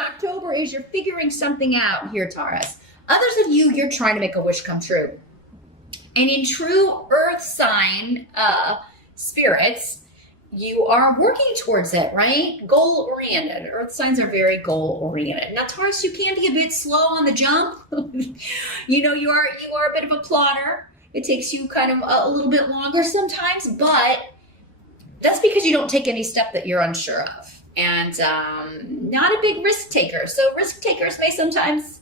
October is you're figuring something out here, Taurus. Others of you, you're trying to make a wish come true. And in true earth sign spirits, you are working towards it, right? Goal oriented. Earth signs are very goal oriented. Now, Taurus, you can be a bit slow on the jump. You are a bit of a plotter. It takes you kind of a little bit longer sometimes, but that's because you don't take any step that you're unsure of. And not a big risk taker. So risk takers may sometimes,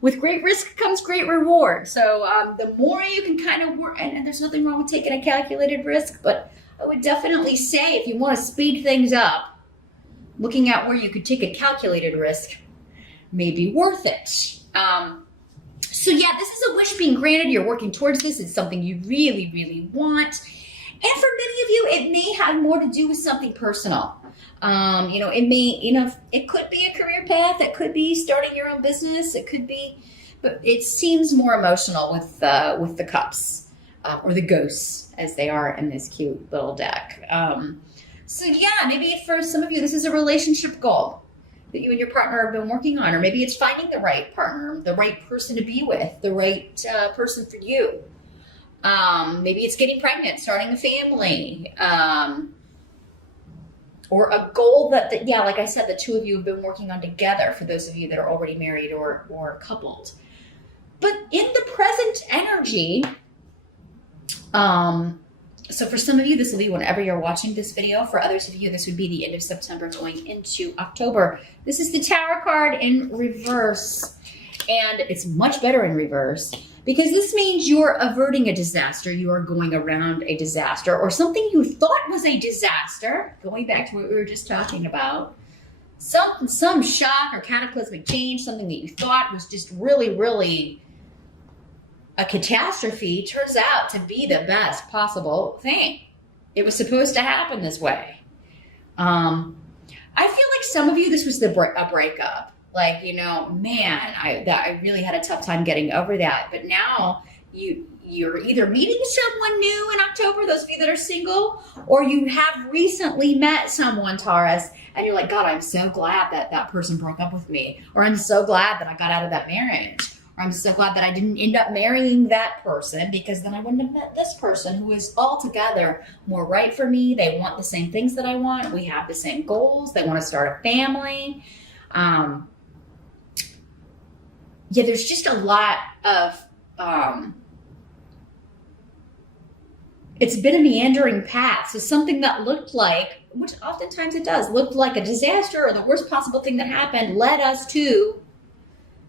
with great risk comes great reward. So the more you can kind of work, and there's nothing wrong with taking a calculated risk, but I would definitely say if you want to speed things up, looking at where you could take a calculated risk may be worth it. So yeah, this is a wish being granted. You're working towards this. It's something you really, really want. And for many of you, it may have more to do with something personal. It could be a career path. It could be starting your own business. It could be, but it seems more emotional with the cups or the ghosts as they are in this cute little deck. So yeah, maybe for some of you, this is a relationship goal that you and your partner have been working on, or maybe it's finding the right partner, the right person to be with, the right person for you. Maybe it's getting pregnant, starting a family, or a goal that, like I said, the two of you have been working on together for those of you that are already married or coupled. But in the present energy, so for some of you, this will be whenever you're watching this video. For others of you, this would be the end of September going into October. This is the Tower card in reverse, and it's much better in reverse because this means you're averting a disaster. You are going around a disaster or something you thought was a disaster, going back to what we were just talking about. Some shock or cataclysmic change, something that you thought was just really, really a catastrophe, turns out to be the best possible thing. It was supposed to happen this way. I feel like some of you, this was a breakup. Like, man, I really had a tough time getting over that. But now you're either meeting someone new in October, those of you that are single, or you have recently met someone, Taurus, and you're like, God, I'm so glad that person broke up with me. Or I'm so glad that I got out of that marriage. Or I'm so glad that I didn't end up marrying that person, because then I wouldn't have met this person who is altogether more right for me. They want the same things that I want. We have the same goals. They want to start a family. There's just a lot of, it's been a meandering path. So something that looked like, which oftentimes it does, looked like a disaster or the worst possible thing that happened, led us to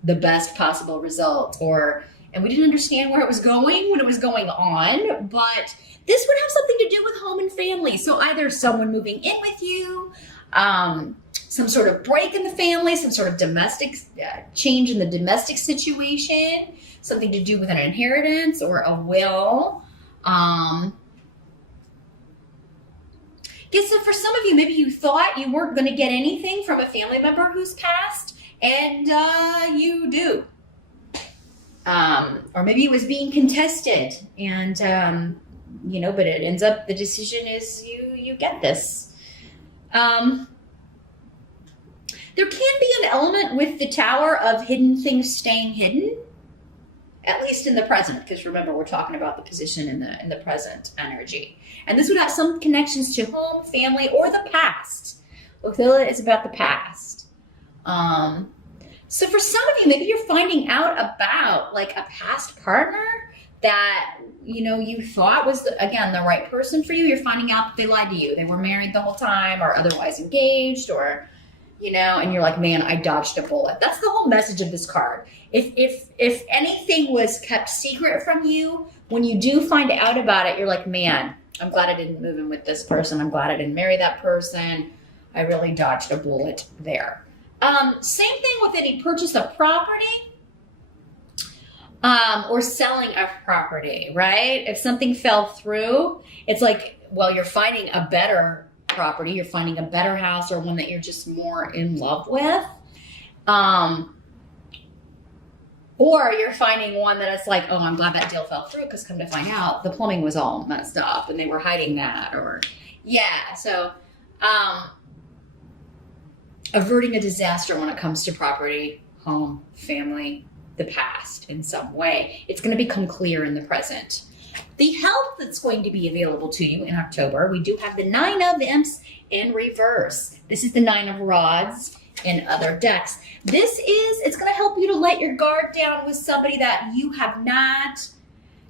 the best possible result. And we didn't understand where it was going when it was going on, but this would have something to do with home and family. So either someone moving in with you, some sort of break in the family, some sort of domestic change in the domestic situation, something to do with an inheritance or a will. So for some of you, maybe you thought you weren't going to get anything from a family member who's passed, and you do. Or maybe it was being contested, and but it ends up, the decision is you get this. There can be an element with the Tower of hidden things staying hidden, at least in the present, because remember, we're talking about the position in the present energy. And this would have some connections to home, family, or the past. Othila is about the past. So for some of you, maybe you're finding out about like a past partner that, you thought was, the right person for you. You're finding out that they lied to you. They were married the whole time or otherwise engaged, or and you're like, man, I dodged a bullet. That's the whole message of this card. If anything was kept secret from you, when you do find out about it, you're like, man, I'm glad I didn't move in with this person. I'm glad I didn't marry that person. I really dodged a bullet there. Same thing with any purchase of property, or selling of property, right? If something fell through, it's like, well, you're finding a better property, you're finding a better house, or one that you're just more in love with. Or you're finding one that it's like, oh, I'm glad that deal fell through, because come to find out, the plumbing was all messed up and they were hiding that. Or, so averting a disaster when it comes to property, home, family, the past in some way. It's going to become clear in the present. The help that's going to be available to you in October, we do have the 9 of Imps in reverse. This is the 9 of Rods in other decks. It's going to help you to let your guard down with somebody that you have not,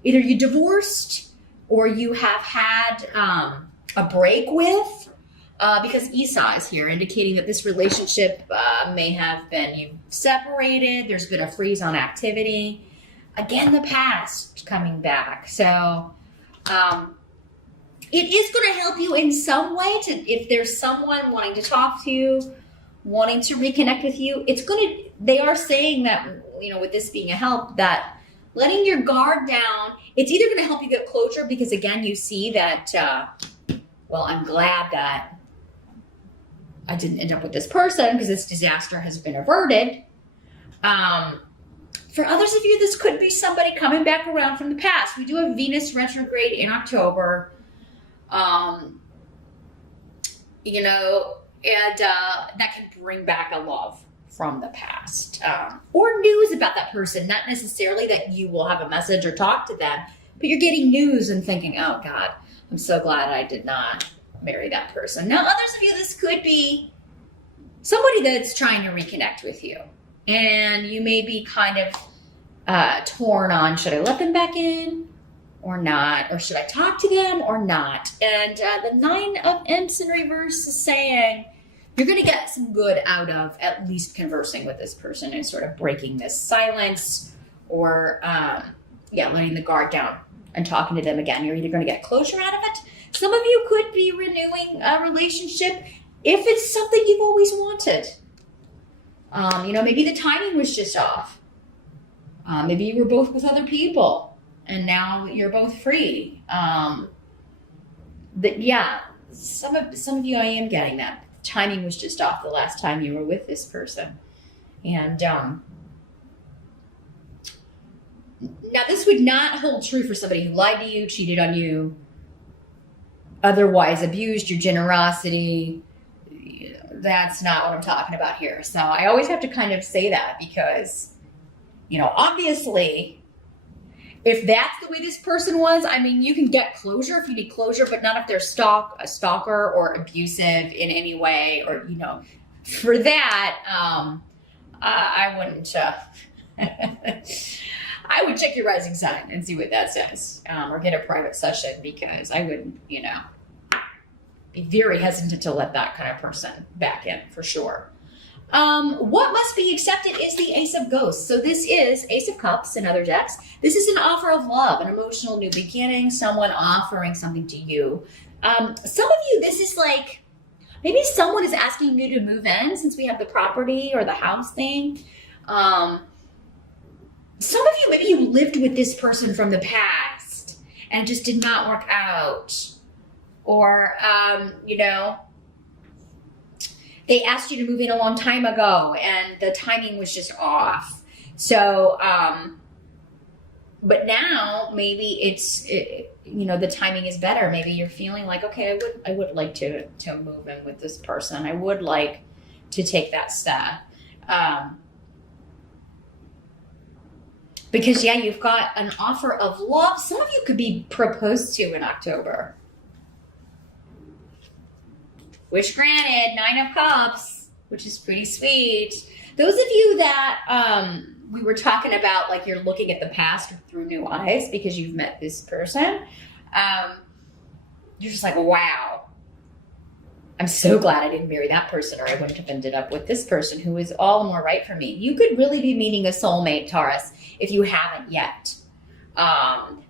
either you divorced or you have had a break with. Because Esau is here, indicating that this relationship may have been you separated. There's been a freeze on activity. Again, the past coming back. So it is going to help you in some way. If there's someone wanting to talk to you, wanting to reconnect with you, they are saying that, with this being a help, that letting your guard down, it's either going to help you get closure because, again, you see that, I'm glad that I didn't end up with this person because this disaster has been averted. For others of you, this could be somebody coming back around from the past. We do have Venus retrograde in October. And that can bring back a love from the past. Or news about that person. Not necessarily that you will have a message or talk to them, but you're getting news and thinking, oh God, I'm so glad I did not marry that person. Now, others of you, this could be somebody that's trying to reconnect with you. And you may be kind of torn on, should I let them back in or not? Or should I talk to them or not? And the 9 of Imps in reverse is saying you're going to get some good out of at least conversing with this person and sort of breaking this silence or, letting the guard down and talking to them again. You're either going to get closure out of it. Some of you could be renewing a relationship if it's something you've always wanted. Maybe the timing was just off. Maybe you were both with other people and now you're both free. Some of you, I am getting that. Timing was just off the last time you were with this person. And now this would not hold true for somebody who lied to you, cheated on you, otherwise abused your generosity. That's not what I'm talking about here. So I always have to kind of say that because, obviously, if that's the way this person was, you can get closure if you need closure, but not if they're a stalker or abusive in any way, or, for that, I wouldn't, I would check your rising sign and see what that says, or get a private session because I wouldn't, be very hesitant to let that kind of person back in for sure. What must be accepted is the Ace of Ghosts. So this is Ace of Cups in other decks. This is an offer of love, an emotional new beginning, someone offering something to you. Some of you, this is like, maybe someone is asking you to move in since we have the property or the house thing. Some of you, maybe you lived with this person from the past and it just did not work out. Or, they asked you to move in a long time ago and the timing was just off. So, but now maybe the timing is better. Maybe you're feeling like, okay, I would like to move in with this person. I would like to take that step. Because you've got an offer of love. Some of you could be proposed to in October. Wish granted, 9 of Cups, which is pretty sweet. Those of you that we were talking about, like you're looking at the past through new eyes because you've met this person, you're just like, wow, I'm so glad I didn't marry that person or I wouldn't have ended up with this person who is all the more right for me. You could really be meeting a soulmate, Taurus, if you haven't yet.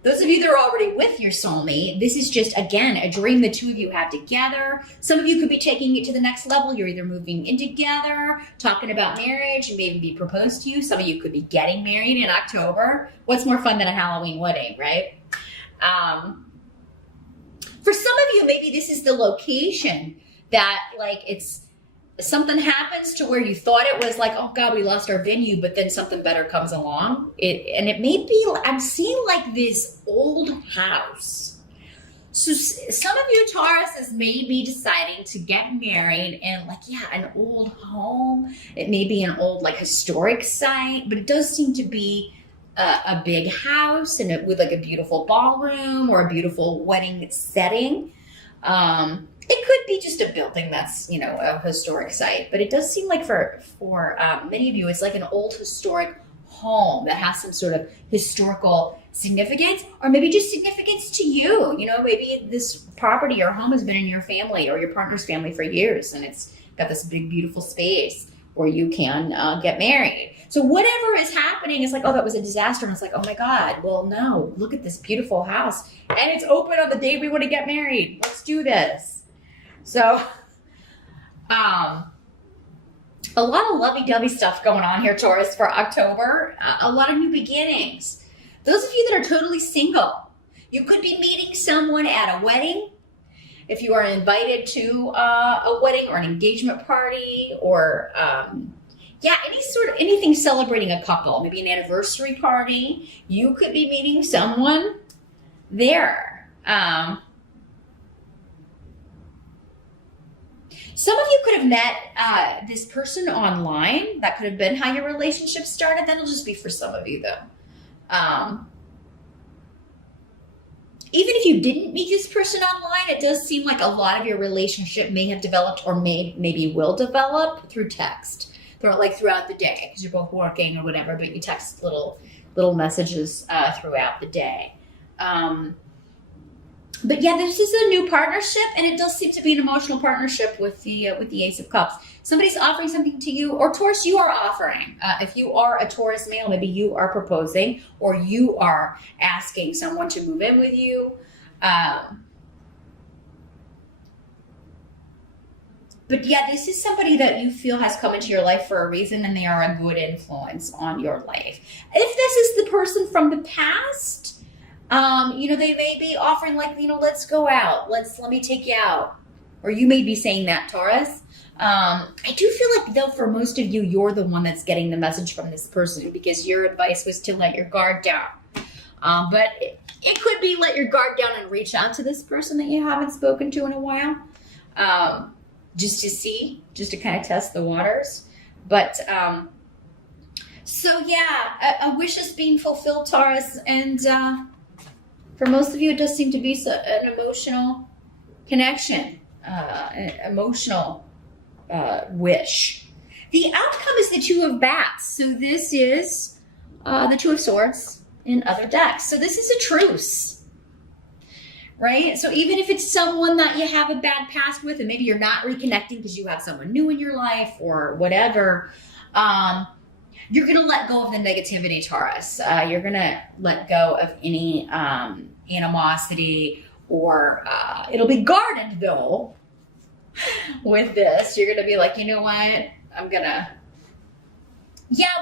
Those of you that are already with your soulmate, this is just, again, a dream the two of you have together. Some of you could be taking it to the next level. You're either moving in together, talking about marriage, and maybe be proposed to you. Some of you could be getting married in October. What's more fun than a Halloween wedding, right? For some of you, maybe this is the location that, like, it's something happens to where you thought it was like, oh God, we lost our venue, but then something better comes along. And it may be, I'm seeing like this old house So some of you Tauruses may be deciding to get married in like, yeah, an old home. It may be an old like historic site, but it does seem to be a big house and with like a beautiful ballroom or a beautiful wedding setting. It could be just a building that's, a historic site, but it does seem like for many of you, it's like an old historic home that has some sort of historical significance, or maybe just significance to you. Maybe this property or home has been in your family or your partner's family for years, and it's got this big, beautiful space where you can get married. So whatever is happening is like, oh, that was a disaster. And it's like, oh my God, well, no, look at this beautiful house. And it's open on the day we want to get married. Let's do this. So, a lot of lovey-dovey stuff going on here, Taurus, for October. A lot of new beginnings. Those of you that are totally single, you could be meeting someone at a wedding. If you are invited to a wedding or an engagement party, or anything celebrating a couple, maybe an anniversary party, you could be meeting someone there. Some of you could have met this person online. That could have been how your relationship started. That'll just be for some of you, though. Even if you didn't meet this person online, it does seem like a lot of your relationship may have developed or maybe will develop through text, throughout the day, because you're both working or whatever, but you text little messages throughout the day. But yeah, this is a new partnership, and it does seem to be an emotional partnership with the Ace of Cups. Somebody's offering something to you, or Taurus, you are offering. If you are a Taurus male, maybe you are proposing, or you are asking someone to move in with you. But yeah, this is somebody that you feel has come into your life for a reason, and they are a good influence on your life. If this is the person from the past, they may be offering let's go out. Let me take you out. Or you may be saying that, Taurus. I do feel like, though, for most of you, you're the one that's getting the message from this person, because your advice was to let your guard down. But it could be let your guard down and reach out to this person that you haven't spoken to in a while. Just to kind of test the waters. But, so yeah, a wish is being fulfilled, Taurus. And, for most of you, it does seem to be an emotional connection, an emotional wish. The outcome is the Two of Bats. So this is the Two of Swords in other decks. So this is a truce, right? So even if it's someone that you have a bad past with, and maybe you're not reconnecting because you have someone new in your life or whatever, you're going to let go of the negativity, Taurus. You're going to let go of any animosity, or it'll be guarded, though, with this. You're going to be like, you know what? We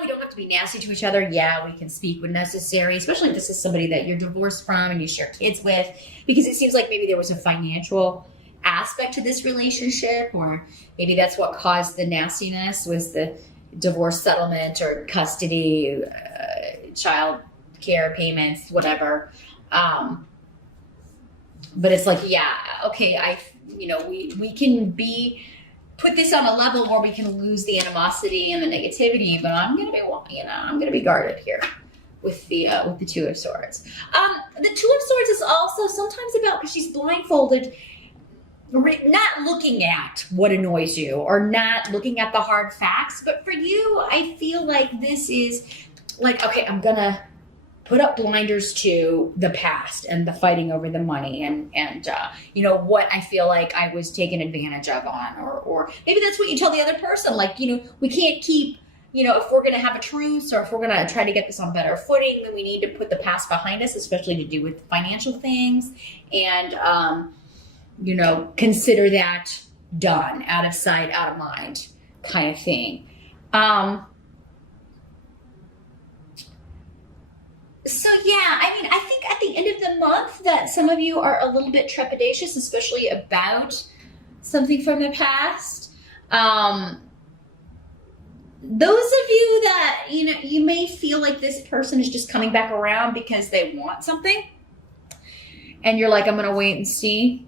don't have to be nasty to each other. Yeah, we can speak when necessary, especially if this is somebody that you're divorced from and you share kids with, because it seems like maybe there was a financial aspect to this relationship, or maybe that's what caused the nastiness, was the divorce settlement or custody, child care payments, whatever. But it's like, yeah, okay, we can put this on a level where we can lose the animosity and the negativity, but I'm gonna be guarded here with the Two of Swords. The Two of Swords is also sometimes about, because she's blindfolded, not looking at what annoys you or not looking at the hard facts. But for you, I feel like this is like, okay, I'm gonna put up blinders to the past and the fighting over the money and what I feel like I was taken advantage of on, or maybe that's what you tell the other person, like, we can't keep, if we're going to have a truce, or if we're going to try to get this on better footing, then we need to put the past behind us, especially to do with financial things, and consider that done, out of sight, out of mind kind of thing. So yeah, I think at the end of the month that some of you are a little bit trepidatious, especially about something from the past. Those of you that, you may feel like this person is just coming back around because they want something. and you're like, I'm going to wait and see.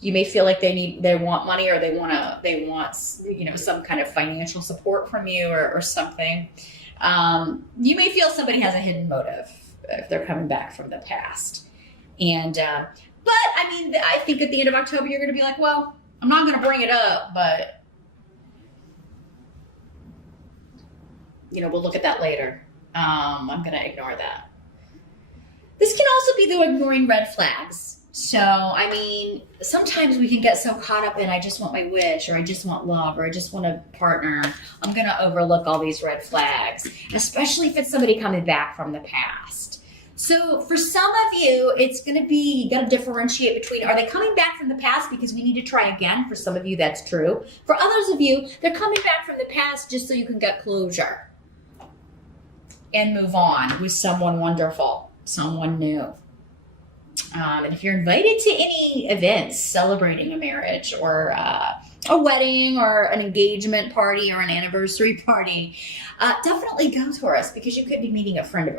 You may feel like they want money, or they want, you know, some kind of financial support from you, or something. You may feel somebody has a hidden motive if they're coming back from the past. And, but I mean, I think at the end of October, you're going to be like, well, I'm not going to bring it up, but, you know, we'll look at that later. I'm going to ignore that. This can also be the ignoring red flags. So, I mean, sometimes we can get so caught up in, I just want my wish, or I just want love, or I just want a partner. I'm going to overlook all these red flags, especially if it's somebody coming back from the past. So for some of you, it's going to be, you got to differentiate between, are they coming back from the past because we need to try again? For some of you, that's true. For others of you, they're coming back from the past just so you can get closure and move on with someone wonderful, someone new. And if you're invited to any events celebrating a marriage, or a wedding, or an engagement party, or an anniversary party, definitely go, Taurus, because you could be meeting a friend of